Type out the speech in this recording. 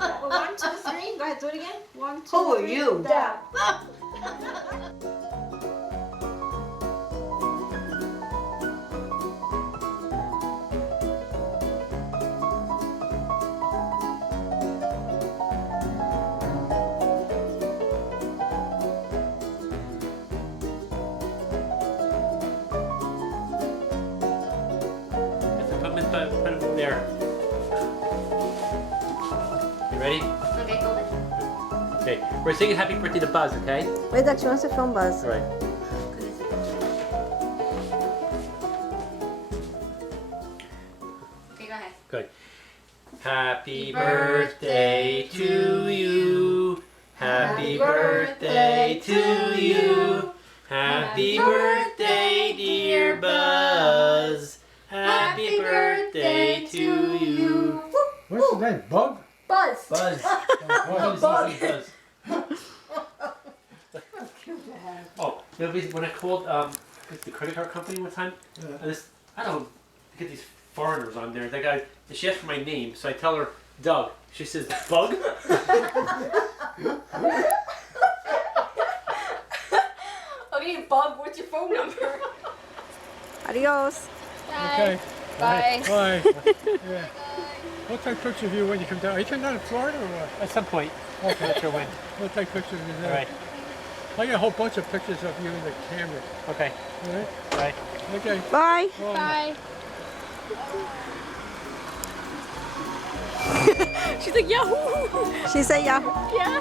Well, 1, 2, 3. Go ahead, do it again. 1, 2, Who are 3. you? Down. Put them there. You ready? Okay, hold it. Okay. We're singing Happy Birthday to Buzz, okay? Wait, Doug, she wants to film Buzz. All right. Okay, go ahead. Good. Happy birthday to you. Happy birthday to you. Happy birthday, dear Buzz. Happy birthday to you. What's the name? Bug? Buzz. Buzz. Buzz. Oh, when I called the credit card company one time, I don't get these foreigners on there. That guy, she asked for my name, so I tell her Doug. She says Bug. Okay, Bug, what's your phone number? Adios. Okay. Bye. Bye. Yeah. We'll take pictures of you when you come down. Are you coming down to Florida or what? At some point. Okay. That's your win. We'll take pictures of you All there. right. I got a whole bunch of pictures of you in the camera. Okay. All right? Bye. Okay. Bye. Well, Bye. She's like, Yahoo! She said yeah. Yeah.